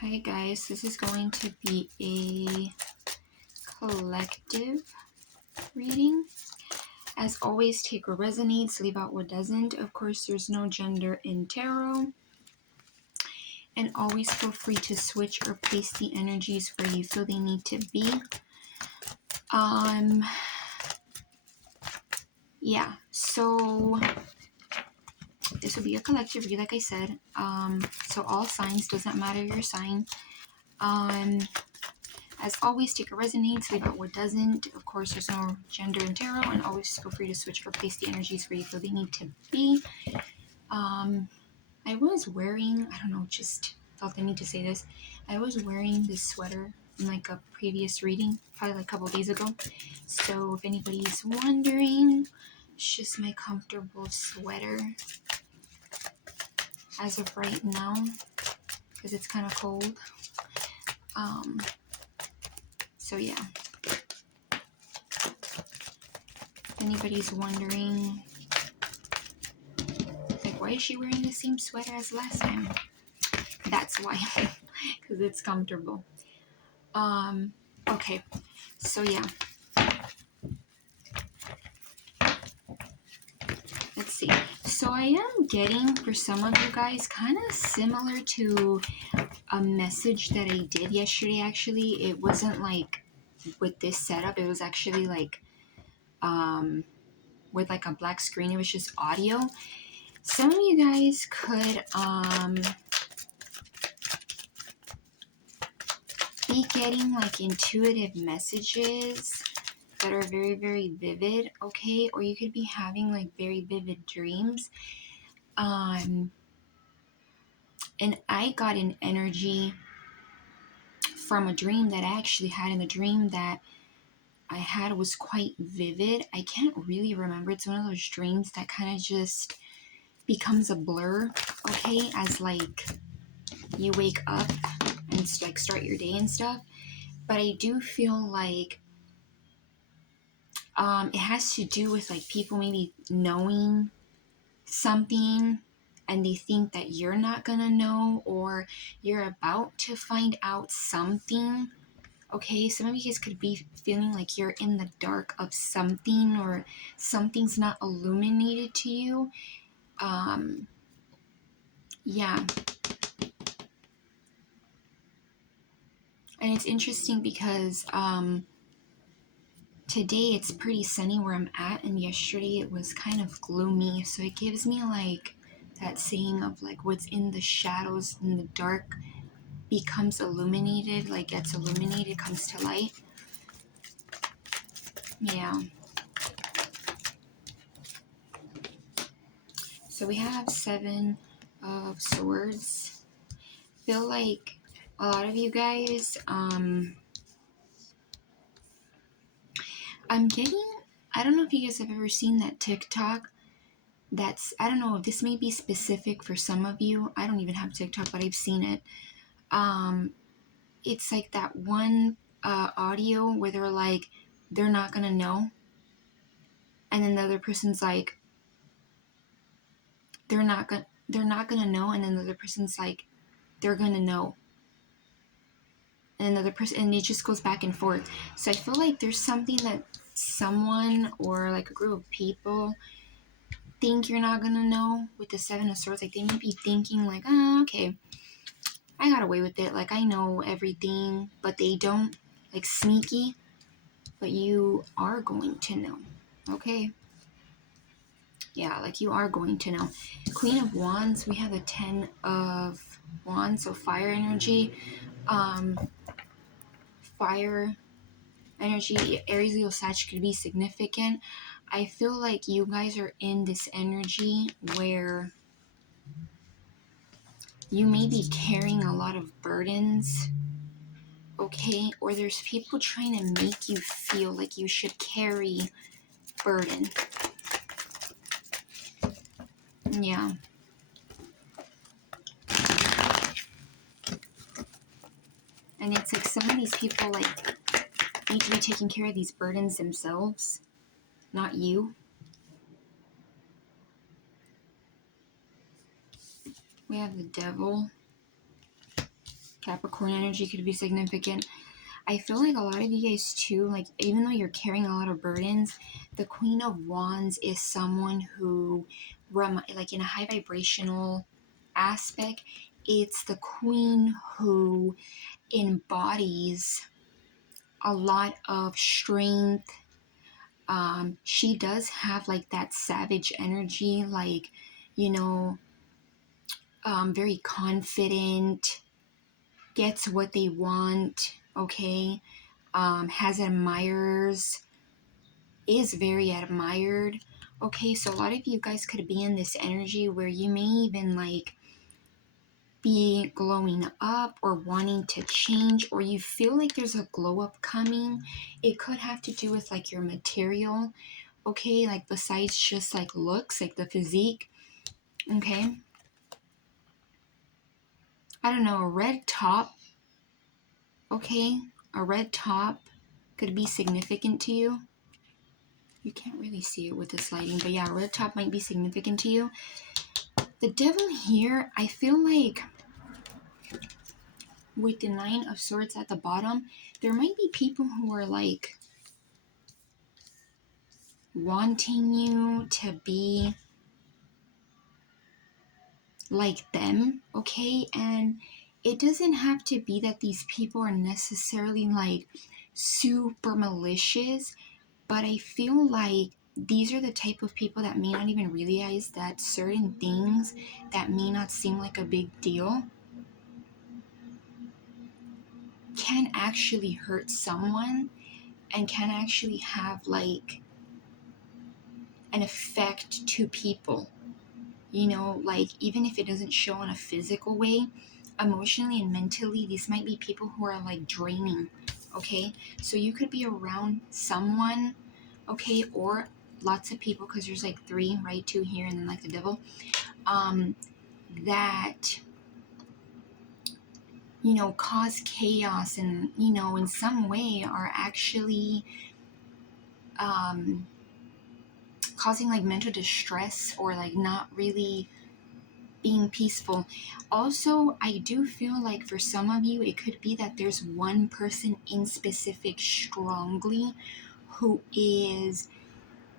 Hi guys, this is going to be a collective reading. As always, take what resonates, leave out what doesn't. Of course, there's no gender in tarot. And always feel free to switch or place the energies where you feel they need to be. Yeah, so this will be a collective read, like I said. So all signs, doesn't matter your sign. As always, take what resonates, leave out what doesn't. Of course, there's no gender in tarot, and always feel free to switch or place the energies where you feel they need to be. I was wearing, I don't know, just felt the need to say this. I was wearing this sweater in like a previous reading, probably like a couple days ago. So if anybody's wondering, it's just my comfortable sweater as of right now, because it's kind of cold. So yeah. If anybody's wondering, like, why is she wearing the same sweater as last time? That's why, because it's comfortable. Okay, so yeah. Let's see. So I am getting, for some of you guys, kind of similar to a message that I did yesterday, actually. It wasn't like with this setup. It was actually like with like a black screen. It was just audio. Some of you guys could be getting like intuitive messages that are very, very vivid, okay? Or you could be having like very vivid dreams. And I got an energy from a dream that I actually had, and the dream that I had was quite vivid. I can't really remember. It's one of those dreams that kind of just becomes a blur, okay? As like you wake up and like start your day and stuff. But I do feel like it has to do with like people maybe knowing something and they think that you're not gonna know, or you're about to find out something. Okay, some of you guys could be feeling like you're in the dark of something, or something's not illuminated to you. Yeah. And it's interesting because today it's pretty sunny where I'm at, and yesterday it was kind of gloomy. So it gives me like that saying of like what's in the shadows, in the dark, becomes illuminated, like gets illuminated, comes to light. Yeah. So we have 7 of Swords. I feel like a lot of you guys, I'm getting, I don't know if you guys have ever seen that TikTok that's, I don't know if this may be specific for some of you. I don't even have TikTok, but I've seen it. It's like that one audio where they're like, they're not gonna know. And then the other person's like, they're not gonna know. And then the other person's like, they're gonna know. And another person, and it just goes back and forth. So I feel like there's something that someone or like a group of people think you're not gonna know with the 7 of Swords. Like they may be thinking like, oh, okay, I got away with it, like I know everything, but they don't. Like sneaky, but you are going to know. Okay, yeah, like you are going to know. Queen of Wands, we have the 10 of Wands, so fire energy. Fire energy, Aries, Leo, Sag could be significant. I feel like you guys are in this energy where you may be carrying a lot of burdens, okay? Or there's people trying to make you feel like you should carry burden. Yeah. And it's like some of these people like need to be taking care of these burdens themselves, not you. We have the Devil. Capricorn energy could be significant. I feel like a lot of you guys too, like even though you're carrying a lot of burdens, the Queen of Wands is someone who, like in a high vibrational aspect, it's the queen who embodies a lot of strength. She does have like that savage energy, like, you know, very confident, gets what they want, okay, has admirers, is very admired. Okay, so a lot of you guys could be in this energy where you may even like be glowing up or wanting to change, or you feel like there's a glow up coming. It could have to do with like your material, okay, like besides just like looks, like the physique, okay. I don't know, a red top, okay, a red top could be significant to you. You can't really see it with this lighting, but yeah, a red top might be significant to you. The devil here, I feel like with the Nine of Swords at the bottom, there might be people who are like wanting you to be like them, okay? And it doesn't have to be that these people are necessarily like super malicious, but I feel like these are the type of people that may not even realize that certain things that may not seem like a big deal can actually hurt someone and can actually have like an effect to people. You know, like even if it doesn't show in a physical way, emotionally and mentally, these might be people who are like draining. Okay, so you could be around someone, okay, or lots of people, because there's like three, right? Two here and then like the devil, that, you know, cause chaos and, you know, in some way are actually causing like mental distress or like not really being peaceful. Also, I do feel like for some of you, it could be that there's one person in specific strongly who is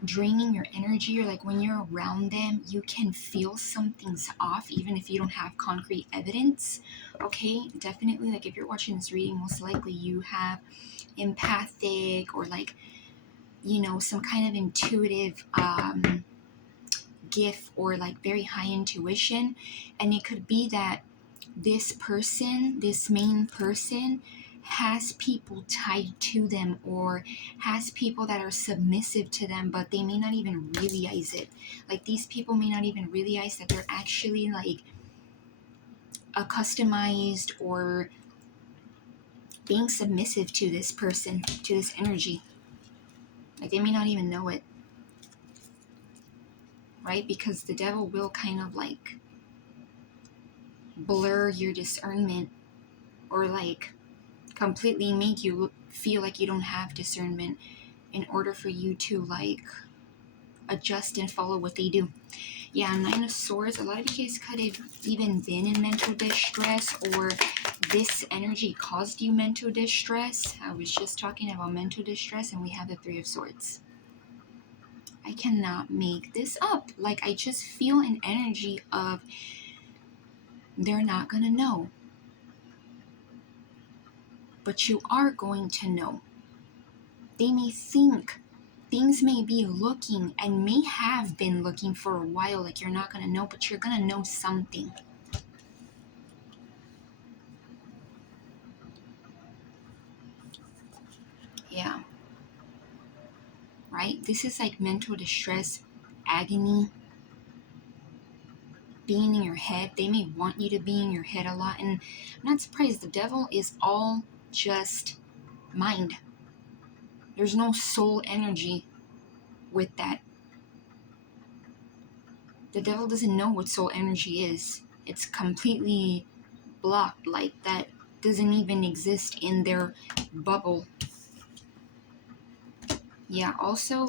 draining your energy, or like when you're around them, you can feel something's off, even if you don't have concrete evidence. Okay, definitely, like if you're watching this reading, most likely you have empathic or like, you know, some kind of intuitive gift or like very high intuition. And it could be that this person, this main person, has people tied to them or has people that are submissive to them, but they may not even realize it. Like these people may not even realize that they're actually like a customized or being submissive to this person, to this energy. Like they may not even know it, right? Because the devil will kind of like blur your discernment or like completely make you feel like you don't have discernment in order for you to like adjust and follow what they do. Yeah, Nine of Swords, a lot of you guys could have even been in mental distress, or this energy caused you mental distress. I was just talking about mental distress and we have the Three of Swords. I cannot make this up. Like I just feel an energy of they're not gonna know, but you are going to know. They may think things may be looking and may have been looking for a while like you're not going to know, but you're going to know something. Yeah. Right? This is like mental distress, agony, being in your head. They may want you to be in your head a lot. And I'm not surprised. The devil is all just mind. There's no soul energy with that. The devil doesn't know what soul energy is. It's completely blocked. Like that doesn't even exist in their bubble. Yeah, also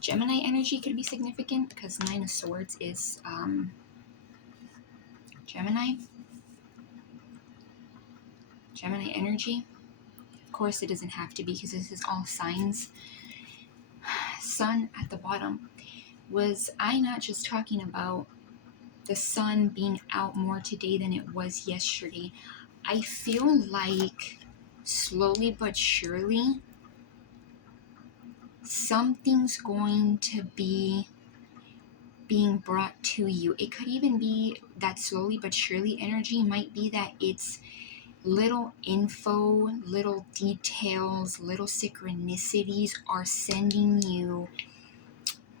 Gemini energy could be significant because Nine of Swords is Gemini energy. Of course, it doesn't have to be because this is all signs. Sun at the bottom. Was I not just talking about the sun being out more today than it was yesterday? I feel like slowly but surely something's going to be being brought to you. It could even be that slowly but surely energy might be that it's little info, little details, little synchronicities are sending you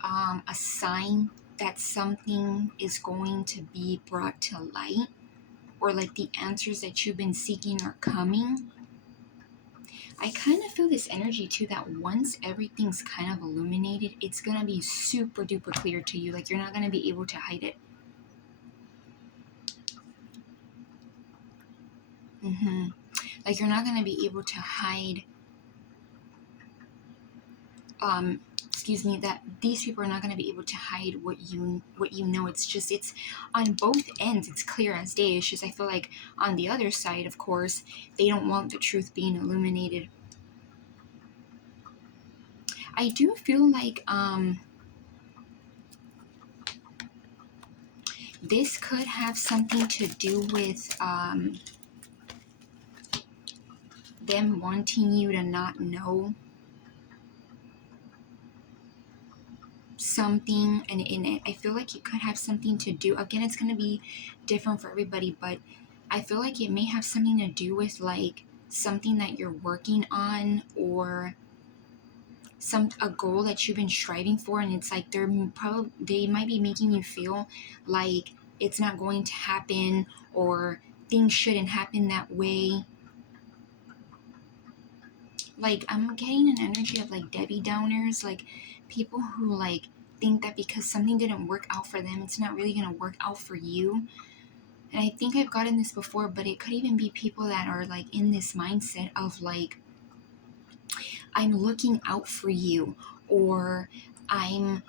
a sign that something is going to be brought to light, or like the answers that you've been seeking are coming. I kind of feel this energy too, that once everything's kind of illuminated, it's going to be super duper clear to you. Like you're not going to be able to hide it. Like you're not going to be able to hide, that these people are not going to be able to hide what you know. It's just, it's on both ends, it's clear as day. It's just, I feel like on the other side, of course, they don't want the truth being illuminated. I do feel like this could have something to do with them wanting you to not know something, and I feel like it could have something to do, again, it's going to be different for everybody, but I feel like it may have something to do with like something that you're working on, or a goal that you've been striving for, and it's like they might be making you feel like it's not going to happen, or things shouldn't happen that way. Like I'm getting an energy of like Debbie Downers, like people who like think that because something didn't work out for them, it's not really going to work out for you. And I think I've gotten this before, but it could even be people that are like in this mindset of like, I'm looking out for you, or I'm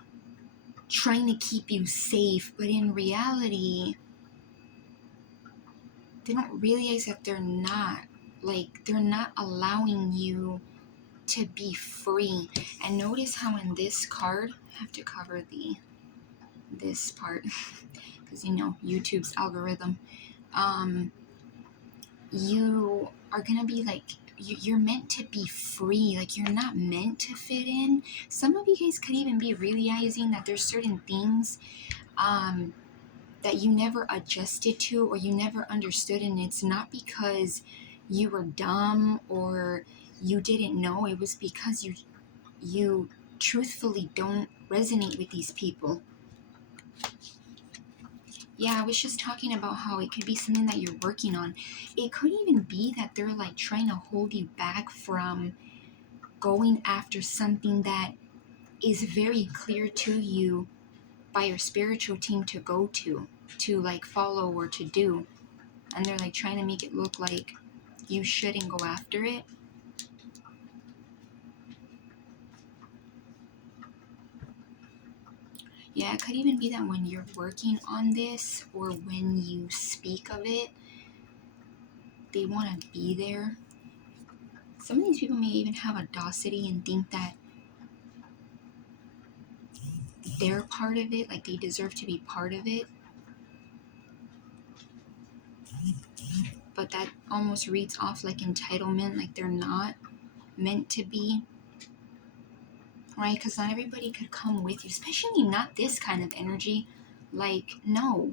trying to keep you safe, but in reality, they don't realize that they're not allowing you to be free. And notice how in this card, I have to cover this part because YouTube's algorithm. You are gonna be like, you're meant to be free. Like you're not meant to fit in. Some of you guys could even be realizing that there's certain things that you never adjusted to, or you never understood, and it's not because you were dumb or you didn't know. It was because you truthfully don't resonate with these people. Yeah, I was just talking about how it could be something that you're working on. It could even be that they're like trying to hold you back from going after something that is very clear to you by your spiritual team to go to like follow or to do. And they're like trying to make it look like you shouldn't go after it. Yeah, it could even be that when you're working on this, or when you speak of it, they want to be there. Some of these people may even have audacity and think that they're part of it, like they deserve to be part of it. But that almost reads off like entitlement, like they're not meant to be. Right? Because not everybody could come with you, especially not this kind of energy. Like, no.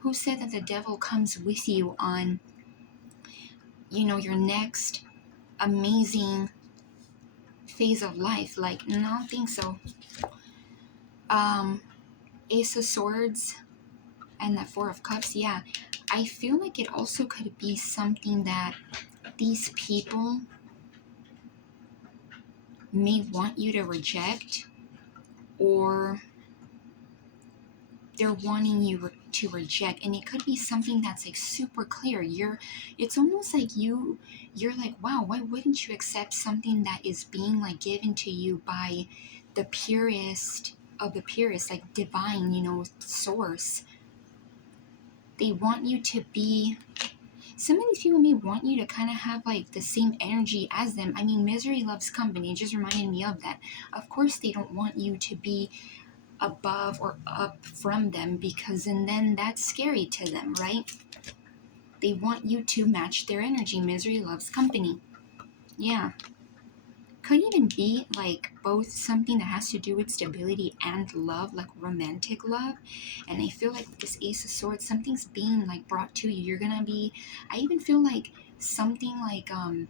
Who said that the devil comes with you on, your next amazing phase of life? Like, no, I don't think so. Ace of Swords and that Four of Cups, yeah. I feel like it also could be something that these people may want you to reject, or they're wanting you to reject, and it could be something that's like super clear. It's almost like you're like, wow, why wouldn't you accept something that is being like given to you by the purest of the purest, like divine, source? They want you to be, some of these people may want you to kind of have like the same energy as them. I mean, misery loves company. It just reminded me of that. Of course, they don't want you to be above or up from them, because and then that's scary to them, right? They want you to match their energy. Misery loves company. Yeah. Could even be like both something that has to do with stability and love, like romantic love. And I feel like with this Ace of Swords, something's being like brought to you. You're gonna be, I even feel like something like I'm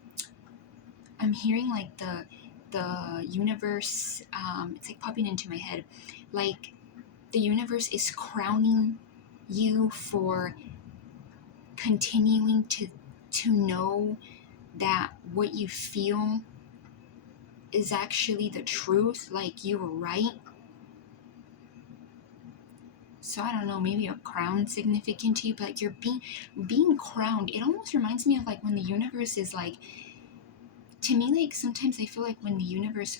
hearing like the universe, it's like popping into my head, like the universe is crowning you for continuing to know that what you feel is actually the truth, like you were right. So I don't know, maybe a crown significant to you, but you're being crowned. It almost reminds me of like when the universe is like, to me, like sometimes I feel like when the universe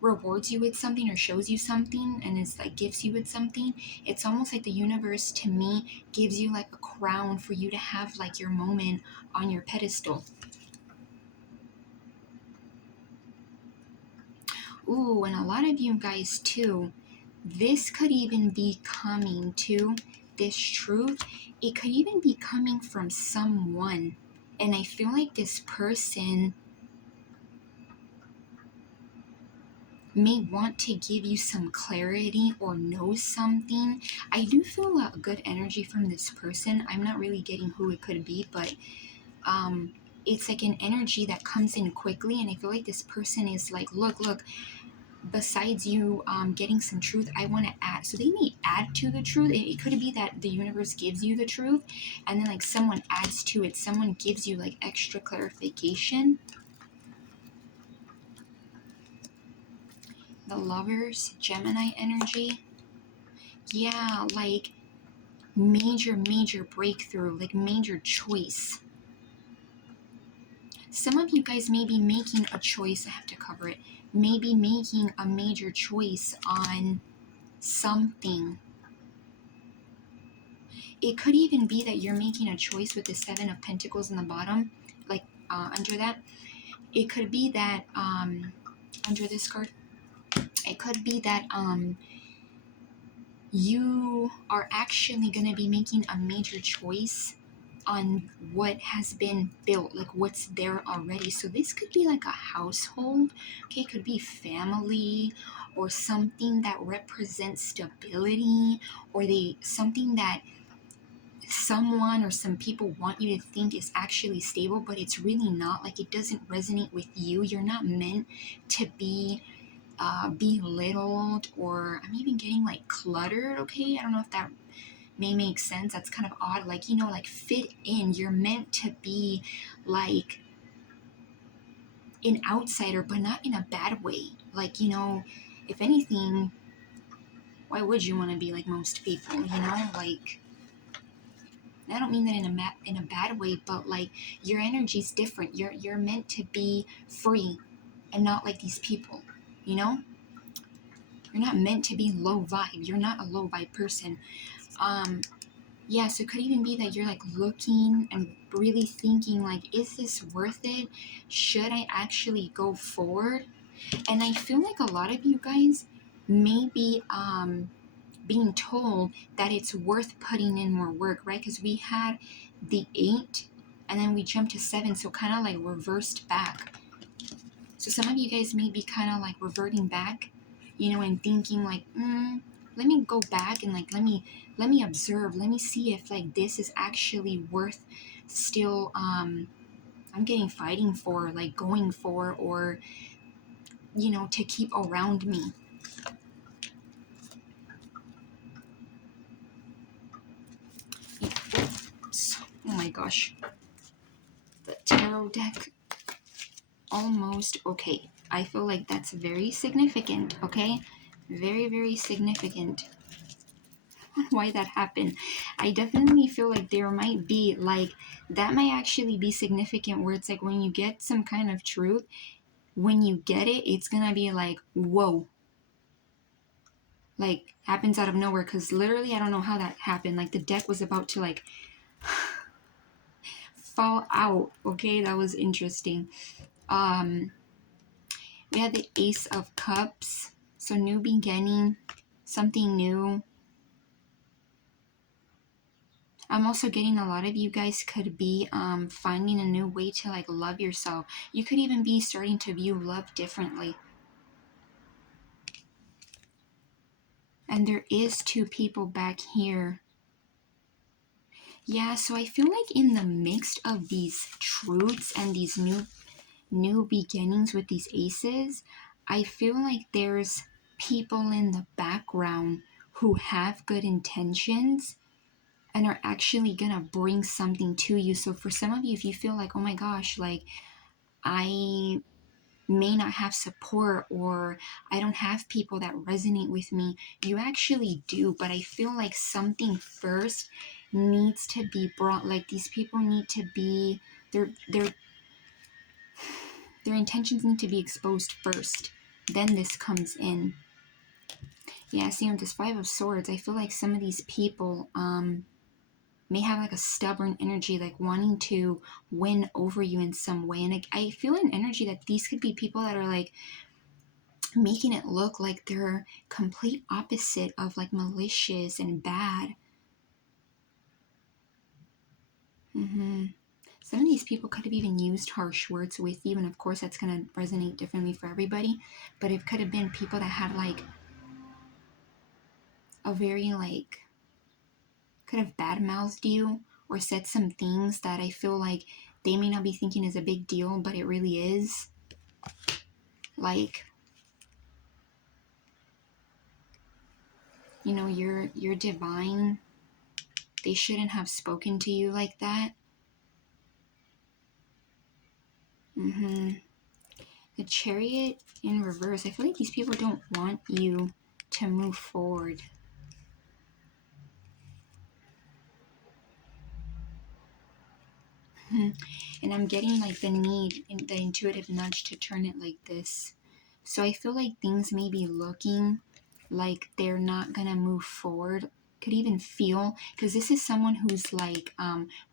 rewards you with something or shows you something and it's like gives you with something, it's almost like the universe to me gives you like a crown for you to have like your moment on your pedestal. Ooh, and a lot of you guys too, this could even be coming to this truth. It could even be coming from someone. And I feel like this person may want to give you some clarity or know something. I do feel a good energy from this person. I'm not really getting who it could be, but it's like an energy that comes in quickly. And I feel like this person is like, look, besides you getting some truth, I want to add. So they may add to the truth. It could be that the universe gives you the truth and then like someone adds to it. Someone gives you like extra clarification. The Lovers, Gemini energy. Yeah, like major breakthrough, like major choice. Some of you guys may be making a choice. I have to cover it. Maybe making a major choice on something. It could even be that you're making a choice with the Seven of Pentacles in the bottom, like under that. It could be that under this card, it could be that you are actually going to be making a major choice on what has been built, like what's there already. So this could be like a household, okay? It could be family or something that represents stability, or something that someone or some people want you to think is actually stable, but it's really not. Like it doesn't resonate with you. You're not meant to be belittled, or I'm even getting like cluttered, okay? I don't know if that may make sense. That's kind of odd. Like, you know, like fit in. You're meant to be like an outsider, but not in a bad way. Like, you know, if anything, why would you want to be like most people, you know? Like, I don't mean that in a bad way, but like your energy's different. You're meant to be free and not like these people, you know? You're not meant to be low vibe. You're not a low vibe person. Yeah, so it could even be that you're like looking and really thinking like, is this worth it? Should I actually go forward? And I feel like a lot of you guys may be being told that it's worth putting in more work, right? Because we had the 8 and then we jumped to 7, so kind of like reversed back. So some of you guys may be kind of like reverting back, you know, and thinking like, let me go back and like let me observe, let me see if like this is actually worth still I'm getting fighting for, like going for, or you know, to keep around me. Oops. Oh my gosh, the tarot deck almost okay. I feel like that's very significant, okay? Very significant. Why that happened. I definitely feel like there might be like that might actually be significant, where it's like when you get some kind of truth, when you get it, it's gonna be like, whoa. Like Happens out of nowhere, because literally I don't know how that happened. Like the deck was about to like fall out. Okay, that was interesting. We had the Ace of Cups, so new beginning, something new. I'm also getting a lot of you guys could be finding a new way to like love yourself. You could even be starting to view love differently. And there is 2 people back here. Yeah, so I feel like in the mix of these truths and these new beginnings with these aces, I feel like there's people in the background who have good intentions and are actually gonna bring something to you. So for some of you, if you feel like, oh my gosh, like I may not have support, or I don't have people that resonate with me, you actually do. But I feel like something first needs to be brought. Like these people need to be, their intentions need to be exposed first, then this comes in. Yeah, see, on this 5 of Swords, I feel like some of these people may have like a stubborn energy, like wanting to win over you in some way. And I feel an energy that these could be people that are like making it look like they're complete opposite of like malicious and bad. Some of these people could have even used harsh words with you, and of course that's going to resonate differently for everybody, but it could have been people that had like a very like, could have bad-mouthed you or said some things that I feel like they may not be thinking is a big deal, but it really is. Like, you know, you're divine. They shouldn't have spoken to you like that. The Chariot in reverse. I feel like these people don't want you to move forward. And I'm getting like the need, the intuitive nudge to turn it like this. So I feel like things may be looking like they're not gonna move forward. Could even feel, because this is someone who's like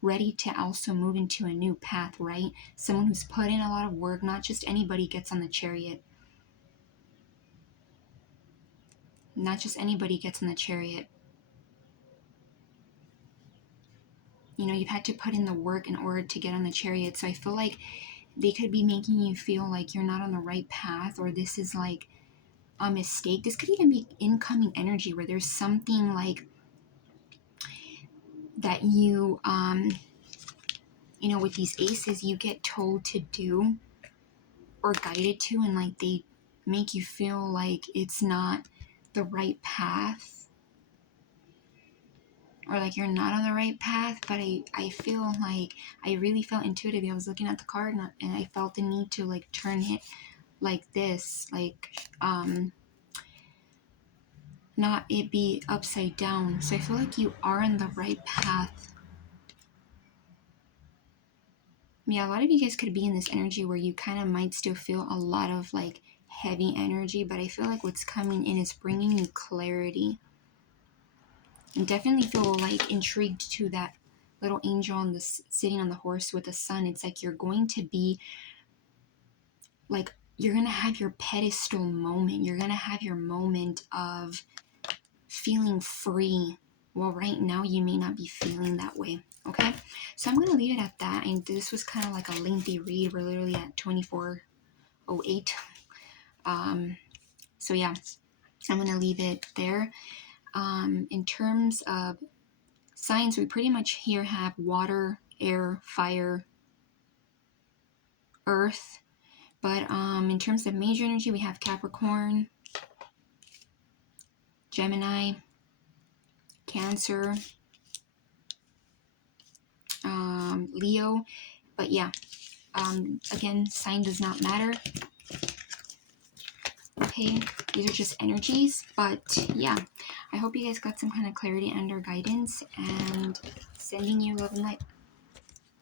ready to also move into a new path, right? Someone who's put in a lot of work. Not just anybody gets on the Chariot. Not just anybody gets on the Chariot. You know, you've had to put in the work in order to get on the Chariot. So I feel like they could be making you feel like you're not on the right path, or this is like a mistake. This could even be incoming energy where there's something like that you you know, with these aces you get told to do or guided to, and like they make you feel like it's not the right path, or like you're not on the right path. But I feel like I really felt intuitively. I was looking at the card and I felt the need to like turn it like this, like not it be upside down. So I feel like you are on the right path. Yeah, a lot of you guys could be in this energy where you kind of might still feel a lot of like heavy energy, but I feel like what's coming in is bringing you clarity. And definitely feel like intrigued to that little angel on this sitting on the horse with the sun. It's like you're going to be like, you're gonna have your pedestal moment. You're gonna have your moment of feeling free. Well, right now you may not be feeling that way. Okay, so I'm gonna leave it at that. And this was kind of like a lengthy read. We're literally at 24:08. So yeah, I'm gonna leave it there. In terms of signs, we pretty much here have water, air, fire, earth. But in terms of major energy, we have Capricorn, Gemini, Cancer, Leo. But yeah, again, sign does not matter. Okay, these are just energies. But yeah, I hope you guys got some kind of clarity and or guidance, and sending you love and light.